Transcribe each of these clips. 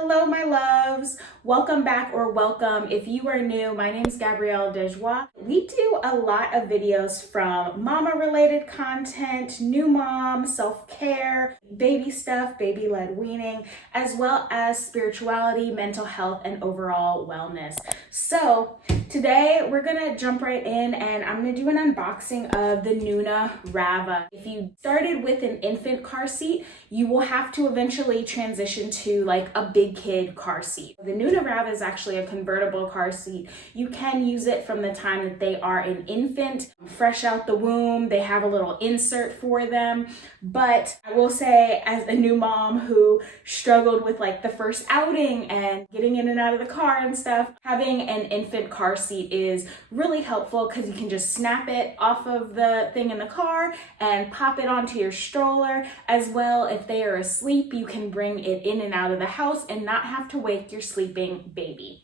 Hello, my loves. Welcome back or welcome. If you are new, my name is Gabrielle Dejoie. We do a lot of videos from mama-related content, new mom, self-care, baby stuff, baby-led weaning, as well as spirituality, mental health, and overall wellness. So today we're gonna jump right in and I'm gonna do an unboxing of the Nuna Rava. If you started with an infant car seat, you will have to eventually transition to like a big kid car seat. The Nuna Rava is actually a convertible car seat. You can use it from the time that they are an infant, fresh out the womb. They have a little insert for them. But I will say, as a new mom who struggled with like the first outing and getting in and out of the car and stuff, having an infant car seat is really helpful because you can just snap it off of the thing in the car and pop it onto your stroller. As well, if they are asleep, you can bring it in and out of the house and not have to wake your sleeping baby.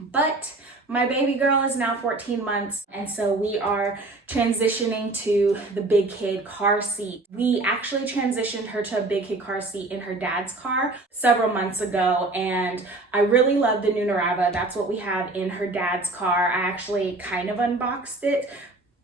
But my baby girl is now 14 months, and so we are transitioning to the big kid car seat. We actually transitioned her to a big kid car seat in her dad's car several months ago, and I really love the Nuna Rava. That's what we have in her dad's car. I actually kind of unboxed it,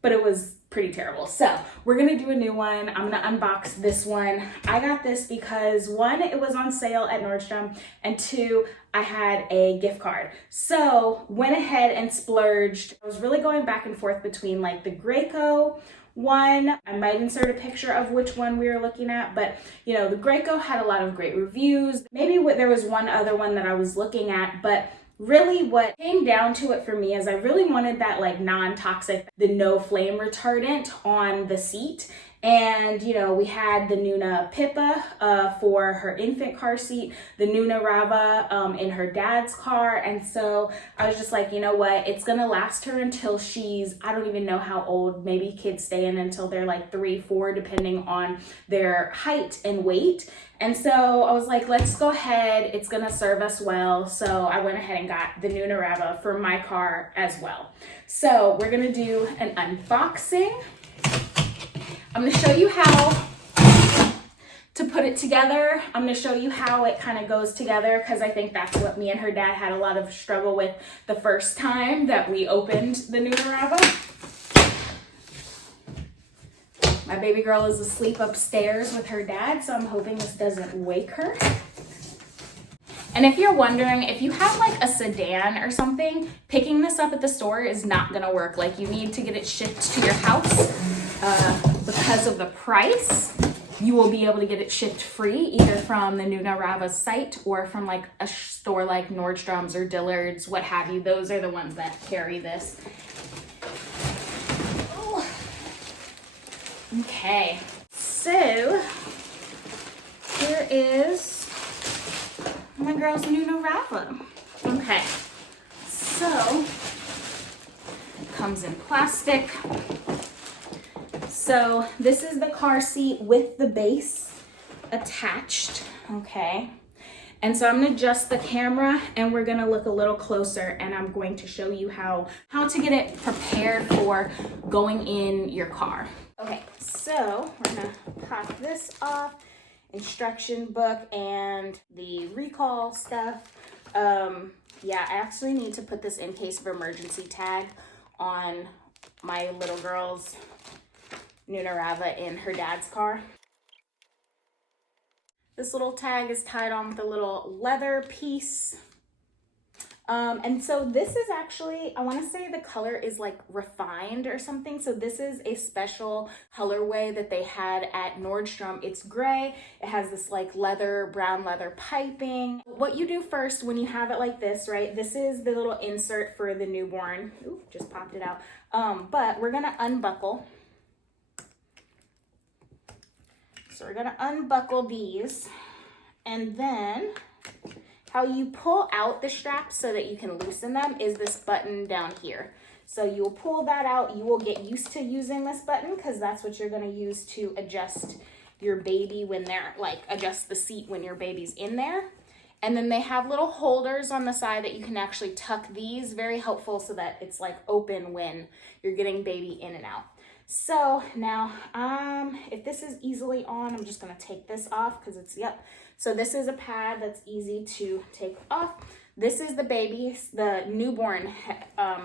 but it was pretty terrible. So we're gonna do a new one. I'm gonna unbox this one. I got this because one, it was on sale at Nordstrom, and two, I had a gift card. So went ahead and splurged. I was really going back and forth between like the Graco one. I might insert a picture of which one we were looking at, but you know, the Graco had a lot of great reviews. Maybe there was one other one that I was looking at, but really what came down to it for me is I really wanted that like non-toxic, the no flame retardant on the seat. And you know, we had the Nuna Pippa for her infant car seat, the Nuna Rava in her dad's car. And so I was just like, you know what, it's gonna last her until she's, I don't even know how old, maybe kids stay in until they're like 3, 4, depending on their height and weight. And so I was like, let's go ahead, it's gonna serve us well. So I went ahead and got the Nuna Rava for my car as well. So we're gonna do an unboxing. I'm gonna show you how to put it together. I'm gonna show you how it kind of goes together because I think that's what me and her dad had a lot of struggle with the first time that we opened the Nuna Rava. My baby girl is asleep upstairs with her dad, so I'm hoping this doesn't wake her. And if you're wondering, if you have like a sedan or something, picking this up at the store is not gonna work. Like, you need to get it shipped to your house. Because of the price, you will be able to get it shipped free, either from the Nuna Rava site or from like a store like Nordstrom's or Dillard's, what have you. Those are the ones that carry this. Oh. Okay, so here is my girl's Nuna Rava. Okay, so it comes in plastic. So this is the car seat with the base attached, okay? And so I'm gonna adjust the camera and we're gonna look a little closer and I'm going to show you how to get it prepared for going in your car. Okay, so we're gonna pop this off, instruction book and the recall stuff. Yeah, I actually need to put this in case of emergency tag on my little girl's Nuna Rava in her dad's car. This little tag is tied on with a little leather piece. And so this is actually, I want to say the color is like refined or something. So this is a special colorway that they had at Nordstrom. It's gray. It has this like brown leather piping. What you do first when you have it like this, right? This is the little insert for the newborn. Ooh, just popped it out. But we're gonna unbuckle. So we're gonna unbuckle these, and then how you pull out the straps so that you can loosen them is this button down here. So you'll pull that out. You will get used to using this button because that's what you're gonna use to adjust your baby when they're like, adjust the seat when your baby's in there. And then they have little holders on the side that you can actually tuck these, very helpful so that it's like open when you're getting baby in and out. So now, if this is easily on, I'm just gonna take this off because it's, yep, So this is a pad that's easy to take off. This is the baby's, the newborn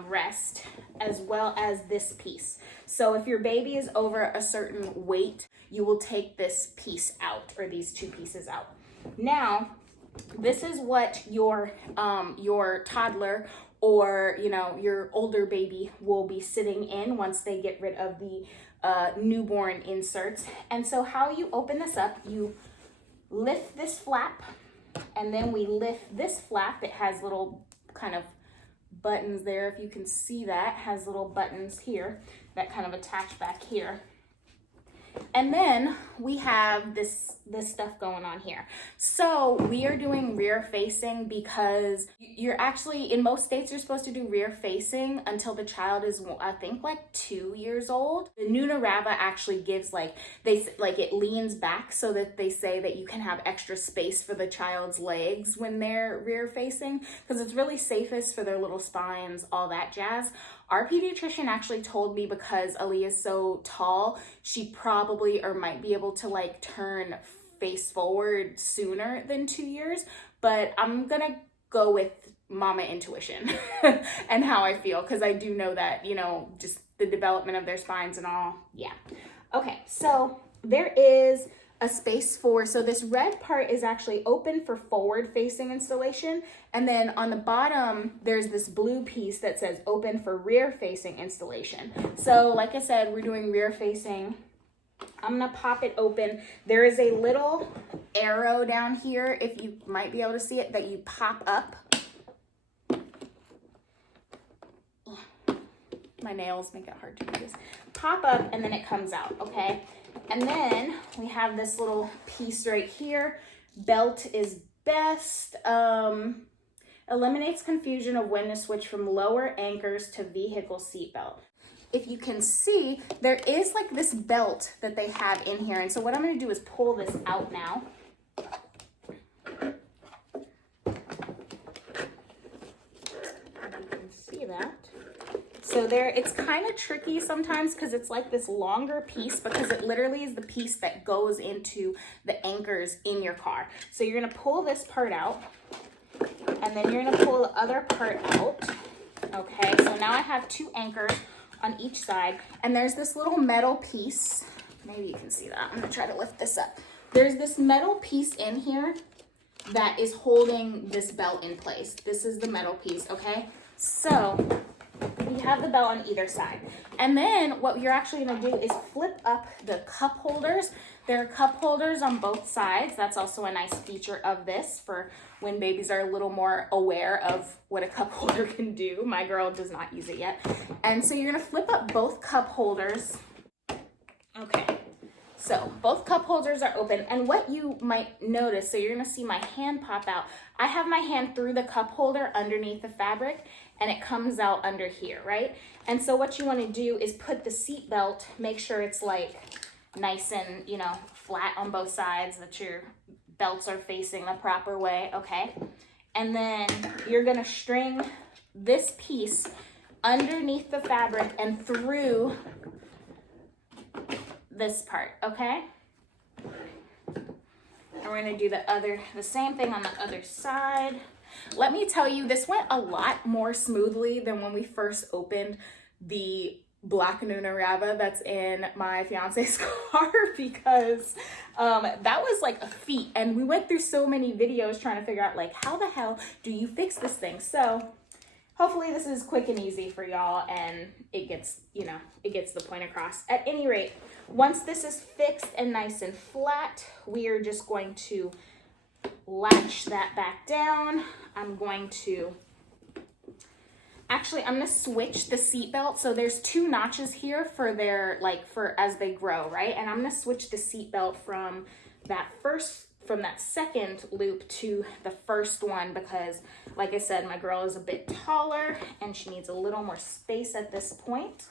rest, as well as this piece. So if your baby is over a certain weight, you will take this piece out, or these two pieces out. Now, this is what your toddler or, you know, your older baby will be sitting in once they get rid of the newborn inserts. And so how you open this up, you lift this flap, and then we lift this flap. It has little kind of buttons there. If you can see that, has little buttons here that kind of attach back here. And then we have this stuff going on here. So we are doing rear facing because you're actually, in most states, you're supposed to do rear facing until the child is, I think, like 2 years old. The Nuna Rava actually gives it leans back so that they say that you can have extra space for the child's legs when they're rear facing, because it's really safest for their little spines, all that jazz. Our pediatrician actually told me, because Aaliyah's so tall, she probably or might be able to like turn face forward sooner than 2 years, but I'm gonna go with mama intuition and how I feel, because I do know that, you know, just the development of their spines and all. Yeah. Okay, so there is a space for, so this red part is actually open for forward facing installation, and then on the bottom there's this blue piece that says open for rear facing installation. So like I said, we're doing rear facing. I'm gonna pop it open. There is a little arrow down here, if you might be able to see it, that you pop up. My nails make it hard to do this. Pop up and then it comes out, okay? And then we have this little piece right here. Belt is best. Eliminates confusion of when to switch from lower anchors to vehicle seatbelt. If you can see, there is like this belt that they have in here. And so what I'm gonna do is pull this out now. You can see that. So there, it's kind of tricky sometimes because it's like this longer piece, because it literally is the piece that goes into the anchors in your car. So you're gonna pull this part out, and then you're gonna pull the other part out. Okay, so now I have two anchors on each side, and there's this little metal piece. Maybe you can see that. I'm gonna try to lift this up. There's this metal piece in here that is holding this belt in place. This is the metal piece, okay? So you have the belt on either side. And then what you're actually gonna do is flip up the cup holders. There are cup holders on both sides. That's also a nice feature of this for when babies are a little more aware of what a cup holder can do. My girl does not use it yet. And so you're gonna flip up both cup holders. Okay, so both cup holders are open. And what you might notice, so you're gonna see my hand pop out. I have my hand through the cup holder underneath the fabric, and it comes out under here, right? And so what you wanna do is put the seat belt, make sure it's like nice and, you know, flat on both sides, that your belts are facing the proper way, okay? And then you're gonna string this piece underneath the fabric and through this part, okay? And we're gonna do the same thing on the other side. Let me tell you, this went a lot more smoothly than when we first opened the black Nuna Rava that's in my fiance's car, because that was like a feat, and we went through so many videos trying to figure out like, how the hell do you fix this thing? So hopefully this is quick and easy for y'all, and it gets, you know, it gets the point across. At any rate, once this is fixed and nice and flat, we are just going to latch that back down. I'm going to actually, I'm gonna switch the seat belt. So there's two notches here for their, like, for as they grow, right? And I'm gonna switch the seat belt from that second loop to the first one, because like I said, my girl is a bit taller and she needs a little more space at this point.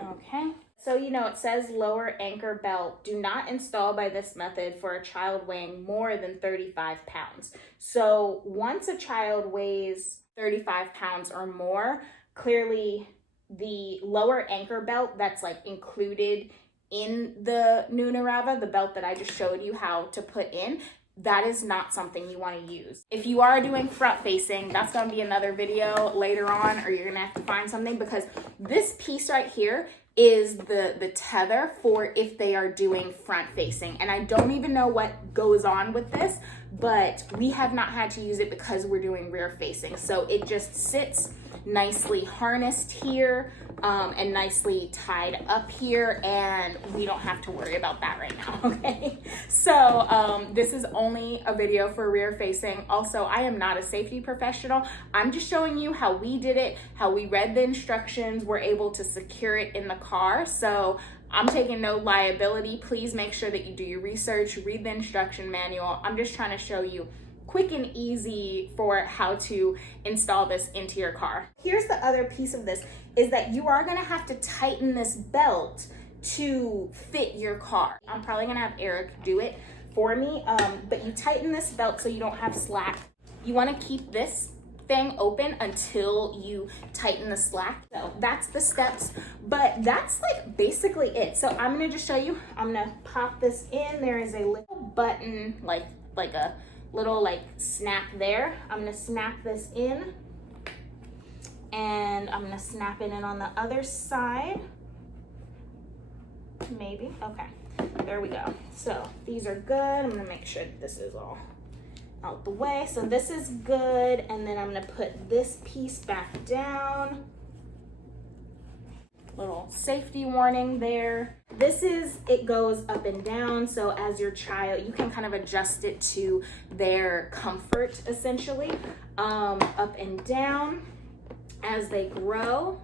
Okay. So, you know, it says lower anchor belt. Do not install by this method for a child weighing more than 35 pounds. So once a child weighs 35 pounds or more, clearly the lower anchor belt that's like included in the Nuna Rava, the belt that I just showed you how to put in, that is not something you want to use. If you are doing front facing, that's going to be another video later on, or you're going to have to find something, because this piece right here is the tether for if they are doing front facing. And I don't even know what goes on with this, but we have not had to use it because we're doing rear facing. So it just sits nicely harnessed here and nicely tied up here, and we don't have to worry about that right now. Okay, so this is only a video for rear facing. Also, I am not a safety professional. I'm just showing you how we did it, how we read the instructions, we're able to secure it in the car. So I'm taking no liability. Please make sure that you do your research, read the instruction manual. I'm just trying to show you quick and easy for how to install this into your car. Here's the other piece of this, is that you are gonna have to tighten this belt to fit your car. I'm probably gonna have Eric do it for me, but you tighten this belt so you don't have slack. You wanna keep this thing open until you tighten the slack. So that's the steps, but that's like basically it. So I'm gonna just show you, I'm gonna pop this in. There is a little button, like a little like snap there. I'm gonna snap this in, and I'm gonna snap it in on the other side. Maybe, okay, there we go. So these are good. I'm gonna make sure this is all out the way. So this is good, and then I'm gonna put this piece back down. Little safety warning there. This is, it goes up and down, so as your child, you can kind of adjust it to their comfort, essentially. Up and down as they grow.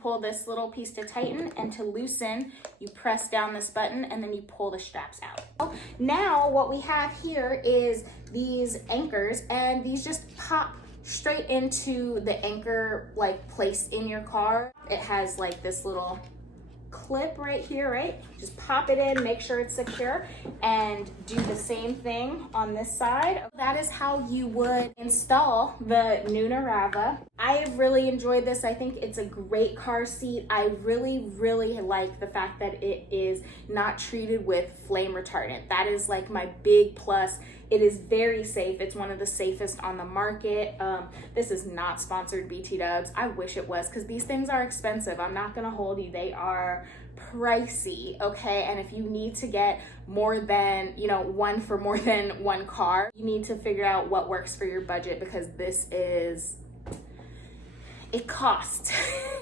Pull this little piece to tighten, and to loosen, you press down this button and then you pull the straps out. Now what we have here is these anchors, and these just pop straight into the anchor like place in your car. It has like this little clip right here, right? Just pop it in, make sure it's secure, and do the same thing on this side. That is how you would install the Nuna Rava. I have really enjoyed this. I think it's a great car seat. I really like the fact that it is not treated with flame retardant. That is like my big plus. It is very safe. It's one of the safest on the market. This is not sponsored, BT Dubs. I wish it was, because these things are expensive. I'm not gonna hold you. They are pricey, okay? And if you need to get more than, one for more than one car, you need to figure out what works for your budget, because this is, it costs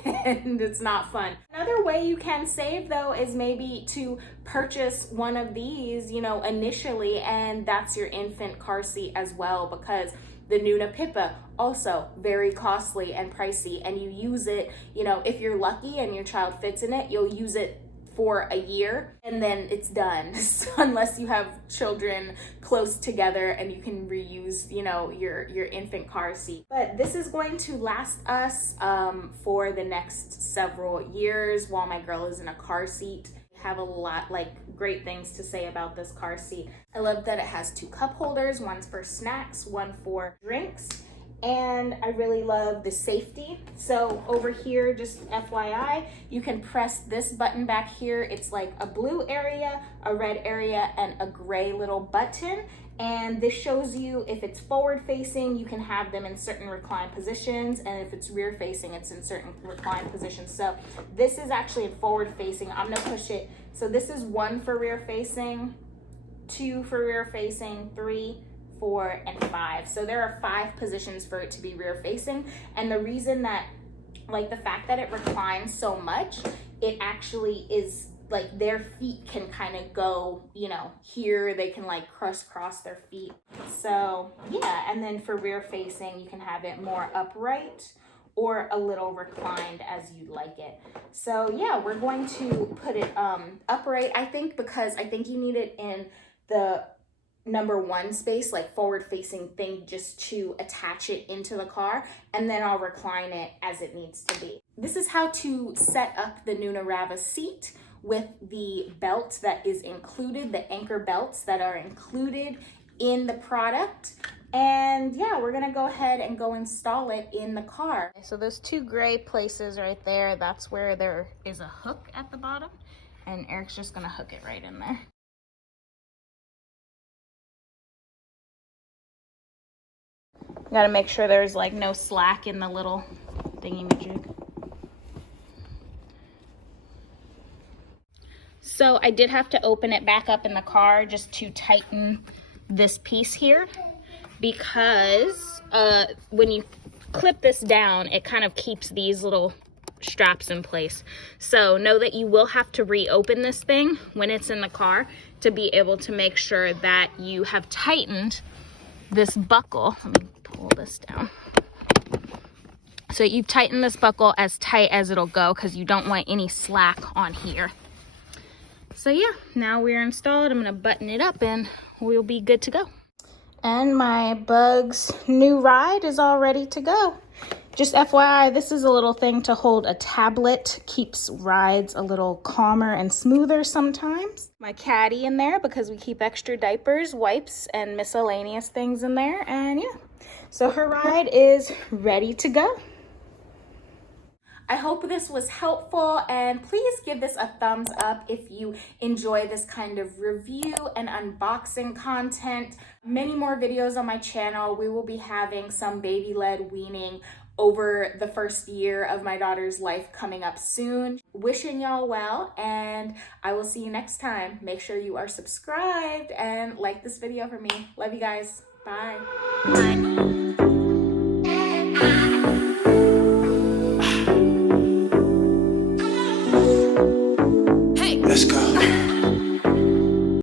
and it's not fun. Another way you can save though is maybe to purchase one of these, initially, and that's your infant car seat as well, because the Nuna Pippa, also very costly and pricey, and you use it, if you're lucky and your child fits in it, you'll use it for a year and then it's done. So unless you have children close together and you can reuse, your infant car seat. But this is going to last us for the next several years while my girl is in a car seat. I have a lot, great things to say about this car seat. I love that it has 2 cup holders, one's for snacks, one for drinks. And I really love the safety. So over here, just FYI, you can press this button back here. It's like a blue area, a red area, and a gray little button. And this shows you if it's forward facing, you can have them in certain recline positions. And if it's rear facing, it's in certain recline positions. So this is actually in forward facing. I'm gonna push it. So this is 1 for rear facing, 2 for rear facing, 3, 4, and 5. So there are 5 positions for it to be rear facing. And the reason that, the fact that it reclines so much, it actually is their feet can kind of go, here, they can crisscross their feet. So yeah, and then for rear facing, you can have it more upright or a little reclined as you'd like it. So yeah, we're going to put it upright, I think, because I think you need it in the number 1 space, forward facing thing, just to attach it into the car, and then I'll recline it as it needs to be. This is how to set up the Nuna Rava seat with the belt that is included, the anchor belts that are included in the product. And yeah, we're gonna go ahead and go install it in the car. So those 2 gray places right there, that's where there is a hook at the bottom. and Eric's just gonna hook it right in there. Gotta make sure there's like no slack in the little thingy-majig. So I did have to open it back up in the car just to tighten this piece here, because when you clip this down, it kind of keeps these little straps in place. So know that you will have to reopen this thing when it's in the car to be able to make sure that you have tightened this buckle. Let me pull this down. So you've tightened this buckle as tight as it'll go, because you don't want any slack on here. So yeah, now we're installed. I'm gonna button it up and we'll be good to go. And my Bug's new ride is all ready to go. Just FYI, this is a little thing to hold a tablet. Keeps rides a little calmer and smoother sometimes. My caddy in there because we keep extra diapers, wipes, and miscellaneous things in there. And yeah, so her ride is ready to go. I hope this was helpful, and please give this a thumbs up if you enjoy this kind of review and unboxing content. Many more videos on my channel. We will be having some baby-led weaning over the first year of my daughter's life coming up soon. Wishing y'all well, and I will see you next time. Make sure you are subscribed and like this video for me. Love you guys. Bye. Bye.